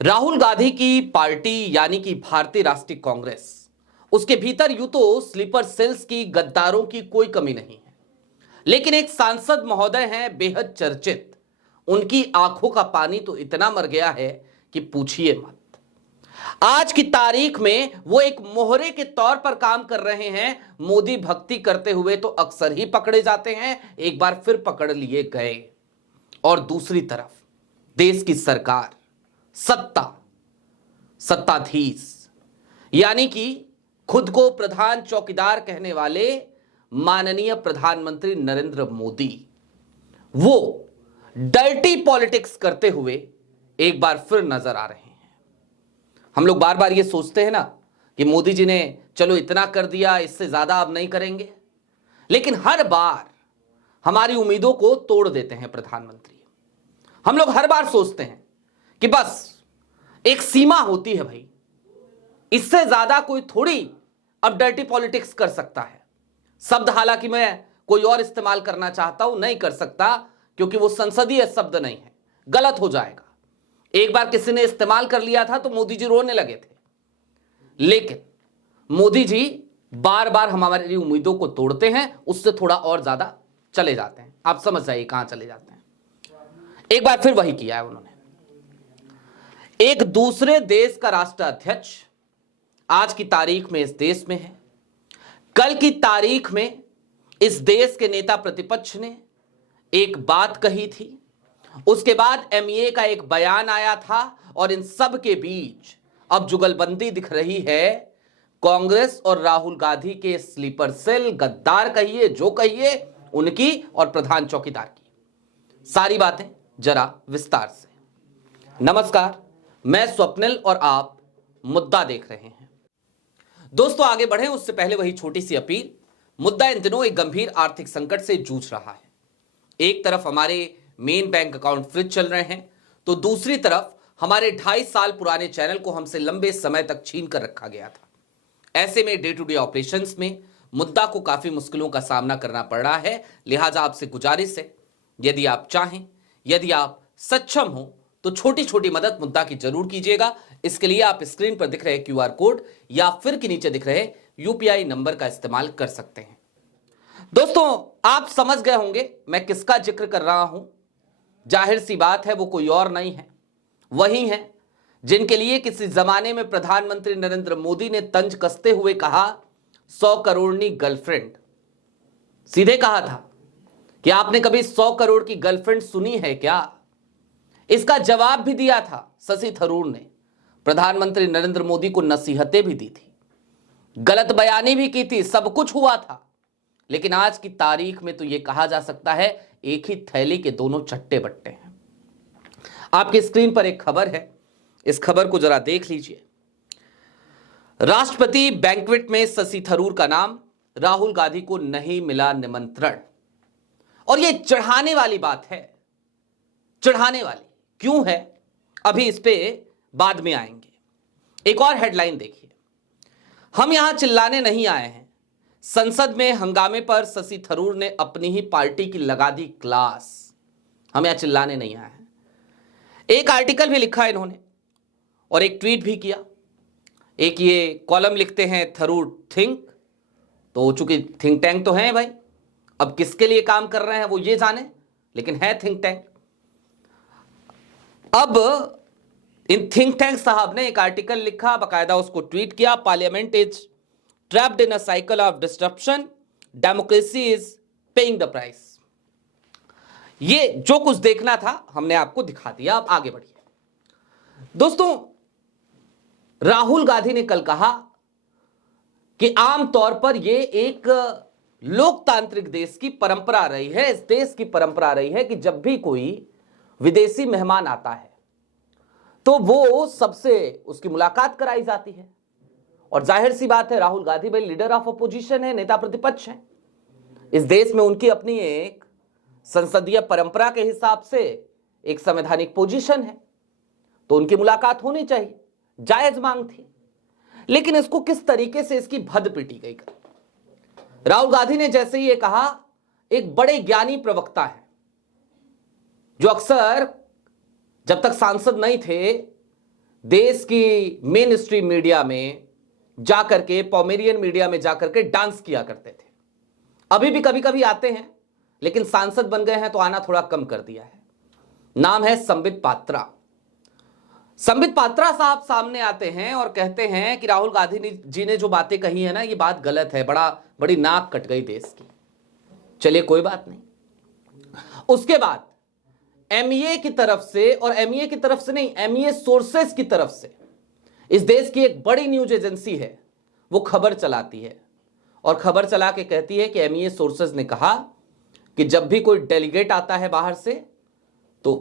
राहुल गांधी की पार्टी यानी कि भारतीय राष्ट्रीय कांग्रेस, उसके भीतर यूं तो स्लीपर सेल्स की, गद्दारों की कोई कमी नहीं है। लेकिन एक सांसद महोदय हैं बेहद चर्चित। उनकी आंखों का पानी तो इतना मर गया है कि पूछिए मत। आज की तारीख में वो एक मोहरे के तौर पर काम कर रहे हैं। मोदी भक्ति करते हुए तो अक्सर ही पकड़े जाते हैं, एक बार फिर पकड़ लिए गए। और दूसरी तरफ देश की सरकार, सत्ताधीश यानी कि खुद को प्रधान चौकीदार कहने वाले माननीय प्रधानमंत्री नरेंद्र मोदी, वो डर्टी पॉलिटिक्स करते हुए एक बार फिर नजर आ रहे हैं। हम लोग बार बार ये सोचते हैं ना कि मोदी जी ने चलो इतना कर दिया, इससे ज्यादा अब नहीं करेंगे, लेकिन हर बार हमारी उम्मीदों को तोड़ देते हैं प्रधानमंत्री। हम लोग हर बार सोचते हैं कि बस एक सीमा होती है भाई, इससे ज्यादा कोई थोड़ी अब डर्टी पॉलिटिक्स कर सकता है। शब्द हालांकि मैं कोई और इस्तेमाल करना चाहता हूं, नहीं कर सकता क्योंकि वो संसदीय शब्द नहीं है, गलत हो जाएगा। एक बार किसी ने इस्तेमाल कर लिया था तो मोदी जी रोने लगे थे। लेकिन मोदी जी बार बार हमारी उम्मीदों को तोड़ते हैं, उससे थोड़ा और ज्यादा चले जाते हैं। आप समझ जाइए कहां चले जाते हैं। एक बार फिर वही किया है उन्होंने। एक दूसरे देश का राष्ट्राध्यक्ष आज की तारीख में इस देश में है, कल की तारीख में इस देश के नेता प्रतिपक्ष ने एक बात कही थी, उसके बाद एमईए का एक बयान आया था, और इन सब के बीच अब जुगलबंदी दिख रही है कांग्रेस और राहुल गांधी के स्लीपर सेल, गद्दार कहिए जो कहिए, उनकी और प्रधान चौकीदार की। सारी बातें जरा विस्तार से। नमस्कार, मैं स्वप्निल और आप मुद्दा देख रहे हैं। दोस्तों आगे बढ़े उससे पहले वही छोटी सी अपील। मुद्दा इन दिनों एक गंभीर आर्थिक संकट से जूझ रहा है। एक तरफ हमारे मेन बैंक अकाउंट फ्रीज चल रहे हैं, तो दूसरी तरफ हमारे 2.5 साल पुराने चैनल को हमसे लंबे समय तक छीन कर रखा गया था। ऐसे में डे टू डे ऑपरेशंस में मुद्दा को काफी मुश्किलों का सामना करना पड़ रहा है। लिहाजा आपसे गुजारिश है, यदि आप चाहें, यदि आप सक्षम हो, तो छोटी छोटी मदद मुद्दा की जरूर कीजिएगा। इसके लिए आप स्क्रीन पर दिख रहे क्यूआर कोड या फिर के नीचे दिख रहे यूपीआई नंबर का इस्तेमाल कर सकते हैं। दोस्तों आप समझ गए होंगे मैं किसका जिक्र कर रहा हूं। जाहिर सी बात है वो कोई और नहीं है, वही है जिनके लिए किसी जमाने में प्रधानमंत्री नरेंद्र मोदी ने तंज कसते हुए कहा 100 करोड़नी गर्लफ्रेंड। सीधे कहा था कि आपने कभी 100 करोड़ की गर्लफ्रेंड सुनी है क्या? इसका जवाब भी दिया था शशि थरूर ने। प्रधानमंत्री नरेंद्र मोदी को नसीहतें भी दी थी, गलत बयानी भी की थी, सब कुछ हुआ था। लेकिन आज की तारीख में तो यह कहा जा सकता है एक ही थैली के दोनों चट्टे बट्टे हैं। आपकी स्क्रीन पर एक खबर है, इस खबर को जरा देख लीजिए। राष्ट्रपति बैंक्वेट में शशि थरूर का नाम, राहुल गांधी को नहीं मिला निमंत्रण। और यह चढ़ाने वाली बात है। चढ़ाने वाली क्यों है, अभी इस पे बाद में आएंगे। एक और हेडलाइन देखिए, हम यहां चिल्लाने नहीं आए हैं। संसद में हंगामे पर शशि थरूर ने अपनी ही पार्टी की लगा दी क्लास। हम यहां चिल्लाने नहीं आए हैं। एक आर्टिकल भी लिखा है इन्होंने और एक ट्वीट भी किया। एक ये कॉलम लिखते हैं थरूर थिंक, तो चूंकि थिंक टैंक तो है भाई, अब किसके लिए काम कर रहे हैं वो ये जाने, लेकिन है थिंक टैंक। अब इन थिंक टैंक साहब ने एक आर्टिकल लिखा, बकायदा उसको ट्वीट किया, parliament is trapped in a cycle of disruption, democracy is paying the price. ये जो कुछ देखना था हमने आपको दिखा दिया, अब आगे बढ़िए। दोस्तों राहुल गांधी ने कल कहा कि आमतौर पर यह एक लोकतांत्रिक देश की परंपरा रही है, इस देश की परंपरा रही है कि जब भी कोई विदेशी मेहमान आता है तो वो सबसे उसकी मुलाकात कराई जाती है। और जाहिर सी बात है राहुल गांधी भाई लीडर ऑफ अपोजिशन है, नेता प्रतिपक्ष है। इस देश में उनकी अपनी एक संसदीय परंपरा के हिसाब से एक संवैधानिक पोजीशन है, तो उनकी मुलाकात होनी चाहिए, जायज मांग थी। लेकिन इसको किस तरीके से इसकी भद पीटी गई। राहुल गांधी ने जैसे ही ये कहा, एक बड़े ज्ञानी प्रवक्ता है जो अक्सर जब तक सांसद नहीं थे देश की मेन स्ट्रीम मीडिया में जाकर के, पॉमेरियन मीडिया में जाकर के डांस किया करते थे। अभी भी कभी कभी आते हैं, लेकिन सांसद बन गए हैं तो आना थोड़ा कम कर दिया है। नाम है संबित पात्रा। संबित पात्रा साहब सामने आते हैं और कहते हैं कि राहुल गांधी जी ने जो बातें कही है ना, ये बात गलत है, बड़ी नाक कट गई देश की। चलिए कोई बात नहीं। उसके बाद एमईए की तरफ से, और एमईए की तरफ से नहीं, एमईए सोर्सेस की तरफ से, इस देश की एक बड़ी न्यूज एजेंसी है, वो खबर चलाती है और खबर चला के कहती है कि एमईए सोर्सेस ने कहा कि जब भी कोई डेलीगेट आता है बाहर से तो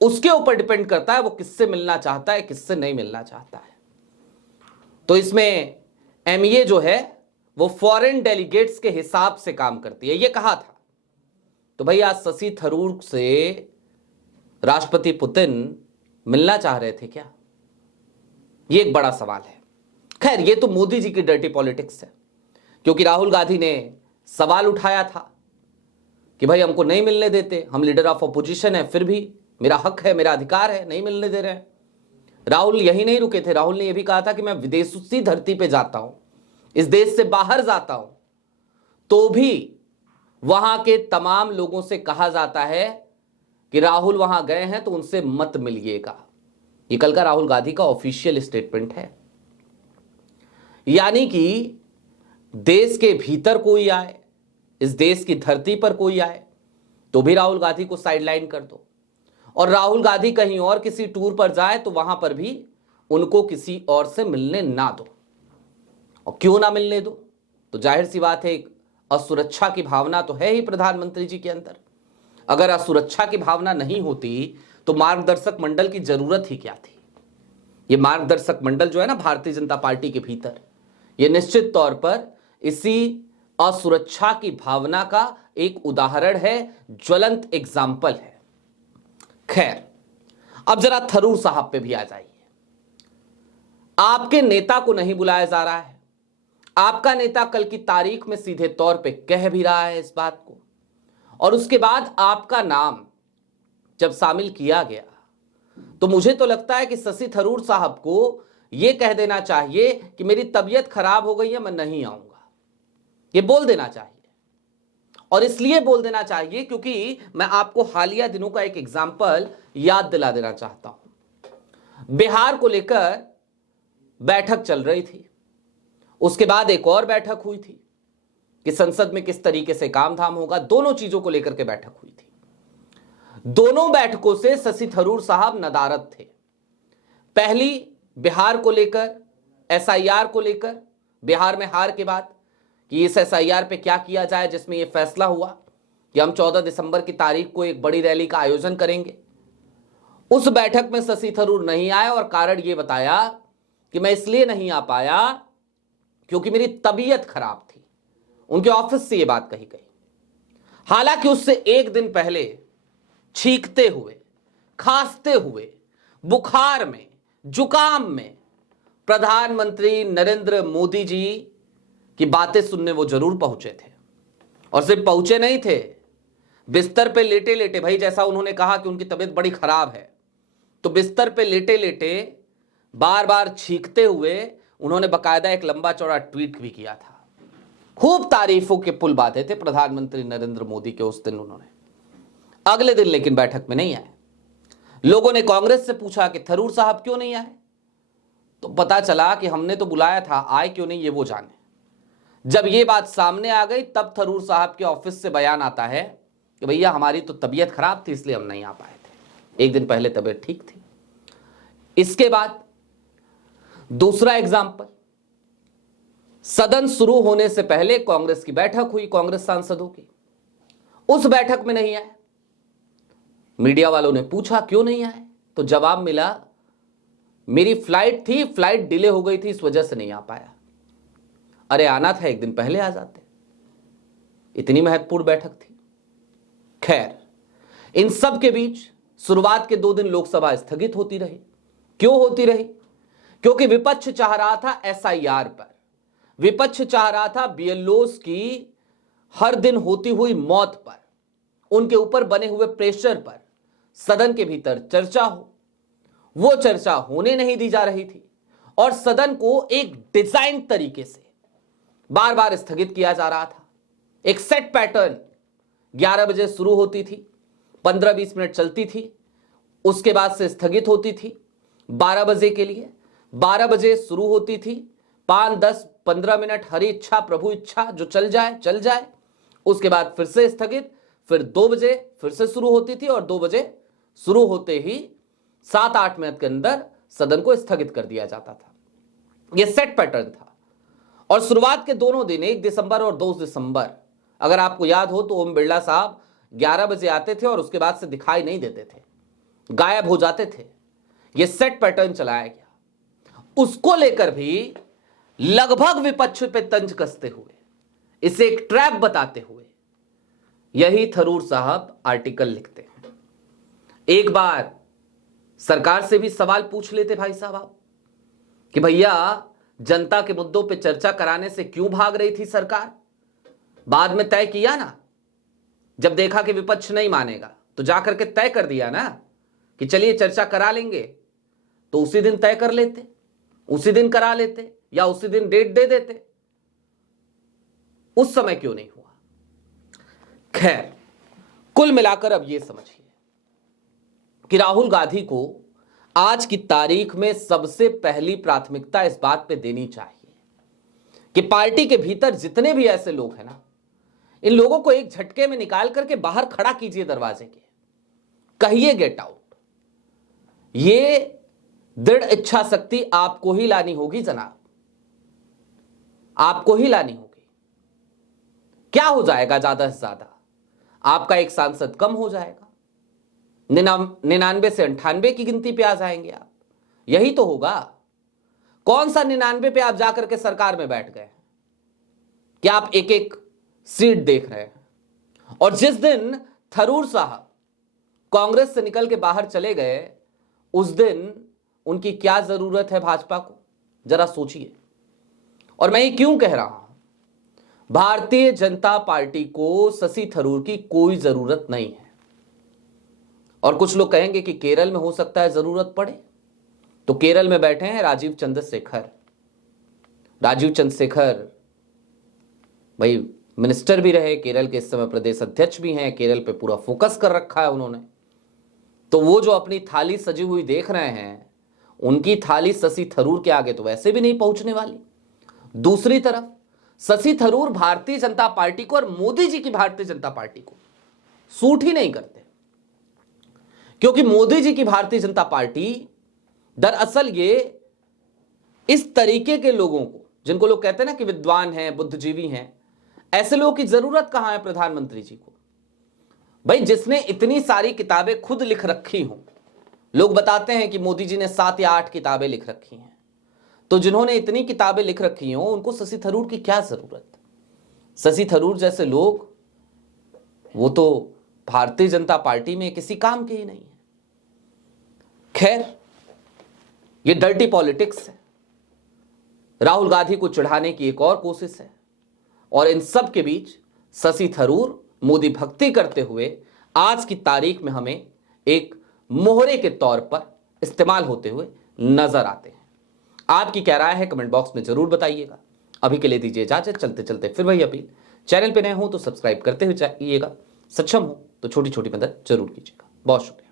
उसके ऊपर डिपेंड करता है वो किससे मिलना चाहता है, किससे नहीं मिलना चाहता है। तो इसमें एमईए जो है वो फॉरेन डेलीगेट्स के हिसाब से काम करती है, ये कहा था। तो भाई आज शशि थरूर से राष्ट्रपति पुतिन मिलना चाह रहे थे क्या? ये एक बड़ा सवाल है। खैर, ये तो मोदी जी की डर्टी पॉलिटिक्स है, क्योंकि राहुल गांधी ने सवाल उठाया था कि भाई हमको नहीं मिलने देते, हम लीडर ऑफ अपोजिशन है, फिर भी मेरा हक है, मेरा अधिकार है, नहीं मिलने दे रहे हैं। राहुल यही नहीं रुके थे, राहुल ने यह भी कहा था कि मैं विदेशी धरती पे जाता हूं, इस देश से बाहर जाता हूं, तो भी वहां के तमाम लोगों से कहा जाता है कि राहुल वहां गए हैं तो उनसे मत मिलिएगा। ये कल का राहुल गांधी का ऑफिशियल स्टेटमेंट है। यानी कि देश के भीतर कोई आए, इस देश की धरती पर कोई आए, तो भी राहुल गांधी को साइडलाइन कर दो, और राहुल गांधी कहीं और किसी टूर पर जाए तो वहां पर भी उनको किसी और से मिलने ना दो। और क्यों ना मिलने दो? तो जाहिर सी बात है, एक असुरक्षा की भावना तो है ही प्रधानमंत्री जी के अंदर। अगर असुरक्षा की भावना नहीं होती तो मार्गदर्शक मंडल की जरूरत ही क्या थी? ये मार्गदर्शक मंडल जो है ना भारतीय जनता पार्टी के भीतर, ये निश्चित तौर पर इसी असुरक्षा की भावना का एक उदाहरण है, ज्वलंत एग्जाम्पल है। खैर, अब जरा थरूर साहब पे भी आ जाइए। आपके नेता को नहीं बुलाया जा रहा है। आपका नेता कल की तारीख में सीधे तौर पे कह भी रहा है इस बात को, और उसके बाद आपका नाम जब शामिल किया गया तो मुझे तो लगता है कि शशि थरूर साहब को यह कह देना चाहिए कि मेरी तबीयत खराब हो गई है, मैं नहीं आऊंगा। यह बोल देना चाहिए, और इसलिए बोल देना चाहिए क्योंकि मैं आपको हालिया दिनों का एक एग्जाम्पल याद दिला देना चाहता हूं। बिहार को लेकर बैठक चल रही थी, उसके बाद एक और बैठक हुई थी कि संसद में किस तरीके से काम धाम होगा। दोनों चीजों को लेकर के बैठक हुई थी। दोनों बैठकों से शशि थरूर साहब नदारद थे। पहली बिहार को लेकर, एसआईआर को लेकर, बिहार में हार के बाद कि इस एसआईआर पे क्या किया जाए, जिसमें यह फैसला हुआ कि हम 14 दिसंबर की तारीख को एक बड़ी रैली का आयोजन करेंगे। उस बैठक में शशि थरूर नहीं आए और कारण यह बताया कि मैं इसलिए नहीं आ पाया क्योंकि मेरी तबीयत खराब थी। उनके ऑफिस से यह बात कही गई। हालांकि उससे एक दिन पहले छींकते हुए, खांसते हुए, बुखार में, जुकाम में प्रधानमंत्री नरेंद्र मोदी जी की बातें सुनने वो जरूर पहुंचे थे। और सिर्फ पहुंचे नहीं थे, बिस्तर पे लेटे लेटे, भाई जैसा उन्होंने कहा कि उनकी तबीयत बड़ी खराब है, तो बिस्तर पे लेटे लेटे बार बार छींकते हुए उन्होंने बकायदा एक लंबा चौड़ा ट्वीट भी किया था। खूब तारीफों के पुल बांधे थे प्रधानमंत्री नरेंद्र मोदी के उस दिन उन्होंने। अगले दिन लेकिन बैठक में नहीं आए। लोगों ने कांग्रेस से पूछा कि थरूर साहब क्यों नहीं आए, तो पता चला कि हमने तो बुलाया था, आए क्यों नहीं ये वो जाने। जब ये बात सामने आ गई तब थरूर साहब के ऑफिस से बयान आता है कि भैया हमारी तो तबीयत खराब थी इसलिए हम नहीं आ पाए थे, एक दिन पहले तबीयत ठीक थी। इसके बाद दूसरा एग्जाम्पल, सदन शुरू होने से पहले कांग्रेस की बैठक हुई, कांग्रेस सांसदों की। उस बैठक में नहीं आए। मीडिया वालों ने पूछा क्यों नहीं आए, तो जवाब मिला मेरी फ्लाइट थी, फ्लाइट डिले हो गई थी, इस वजह से नहीं आ पाया। अरे आना था एक दिन पहले आ जाते, इतनी महत्वपूर्ण बैठक थी। खैर, इन सब के बीच शुरुआत के 2 दिन लोकसभा स्थगित होती रही। क्यों होती रही? क्योंकि विपक्ष चाह रहा था एसआईआर पर, विपक्ष चाह रहा था बीएलओस की हर दिन होती हुई मौत पर, उनके ऊपर बने हुए प्रेशर पर सदन के भीतर चर्चा हो। वो चर्चा होने नहीं दी जा रही थी और सदन को एक डिजाइन तरीके से बार बार स्थगित किया जा रहा था। एक सेट पैटर्न 11 बजे शुरू होती थी, 15-20 मिनट चलती थी, उसके बाद से स्थगित होती थी 12 बजे के लिए, 12 बजे शुरू होती थी, 5-10-15 मिनट हरी इच्छा प्रभु इच्छा, जो चल जाए चल जाए, उसके बाद फिर से स्थगित, फिर 2 बजे फिर से शुरू होती थी और 2 बजे शुरू होते ही 7-8 मिनट के अंदर सदन को स्थगित कर दिया जाता था। यह सेट पैटर्न था। और शुरुआत के दोनों दिन 1 दिसंबर और 2 दिसंबर, अगर आपको याद हो तो ओम बिरला साहब 11 बजे आते थे और उसके बाद से दिखाई नहीं देते थे, गायब हो जाते थे। यह सेट पैटर्न चलाया गया। उसको लेकर भी लगभग विपक्ष पे तंज कसते हुए, इसे एक ट्रैप बताते हुए यही थरूर साहब आर्टिकल लिखते हैं। एक बार सरकार से भी सवाल पूछ लेते भाई साहब आप कि भैया जनता के मुद्दों पे चर्चा कराने से क्यों भाग रही थी सरकार? बाद में तय किया ना, जब देखा कि विपक्ष नहीं मानेगा तो जाकर के तय कर दिया ना कि चलिए चर्चा करा लेंगे, तो उसी दिन तय कर लेते, उसी दिन करा लेते या उसी दिन डेट दे देते। उस समय क्यों नहीं हुआ? खैर, कुल मिलाकर अब यह समझिए कि राहुल गांधी को आज की तारीख में सबसे पहली प्राथमिकता इस बात पे देनी चाहिए कि पार्टी के भीतर जितने भी ऐसे लोग हैं ना, इन लोगों को एक झटके में निकाल करके बाहर खड़ा कीजिए दरवाजे के, कहिए गेट आउट। ये दृढ़ इच्छा शक्ति आपको ही लानी होगी जनाब, आपको ही लानी होगी। क्या हो जाएगा? ज्यादा से ज्यादा आपका एक सांसद कम हो जाएगा, 99 से 98 की गिनती पे आ जाएंगे आप। यही तो होगा। कौन सा 99 पे आप जाकर के सरकार में बैठ गए कि आप एक एक सीट देख रहे हैं? और जिस दिन थरूर साहब कांग्रेस से निकल के बाहर चले गए, उस दिन उनकी क्या जरूरत है भाजपा को, जरा सोचिए। और मैं ये क्यों कह रहा हूं? भारतीय जनता पार्टी को शशि थरूर की कोई जरूरत नहीं है। और कुछ लोग कहेंगे कि केरल में हो सकता है जरूरत पड़े, तो केरल में बैठे हैं राजीव चंद्रशेखर। राजीव चंद्रशेखर भाई मिनिस्टर भी रहे, केरल के इस समय प्रदेश अध्यक्ष भी हैं, केरल पे पूरा फोकस कर रखा है उन्होंने। तो वो जो अपनी थाली सजी हुई देख रहे हैं, उनकी थाली शशि थरूर के आगे तो वैसे भी नहीं पहुंचने वाली। दूसरी तरफ शशि थरूर भारतीय जनता पार्टी को और मोदी जी की भारतीय जनता पार्टी को सूट ही नहीं करते, क्योंकि मोदी जी की भारतीय जनता पार्टी दरअसल ये इस तरीके के लोगों को, जिनको लोग कहते हैं ना कि विद्वान हैं, बुद्धिजीवी हैं, ऐसे लोगों की जरूरत कहां है प्रधानमंत्री जी को? भाई जिसने इतनी सारी किताबें खुद लिख रखी हों, लोग बताते हैं कि मोदी जी ने 7 या 8 किताबें लिख रखी हैं, तो जिन्होंने इतनी किताबें लिख रखी हों उनको शशि थरूर की क्या जरूरत? शशि थरूर जैसे लोग वो तो भारतीय जनता पार्टी में किसी काम के ही नहीं है। खैर, ये डर्टी पॉलिटिक्स है, राहुल गांधी को चिढ़ाने की एक और कोशिश है, और इन सब के बीच शशि थरूर मोदी भक्ति करते हुए आज की तारीख में हमें एक मोहरे के तौर पर इस्तेमाल होते हुए नजर आते हैं। आपकी क्या राय है कमेंट बॉक्स में जरूर बताइएगा। अभी के लिए दीजिए इजाजत, चलते चलते फिर वही अपील, चैनल पे नए हो तो सब्सक्राइब करते हुए जाइएगा, सक्षम हो तो छोटी छोटी मदद जरूर कीजिएगा। बहुत शुक्रिया।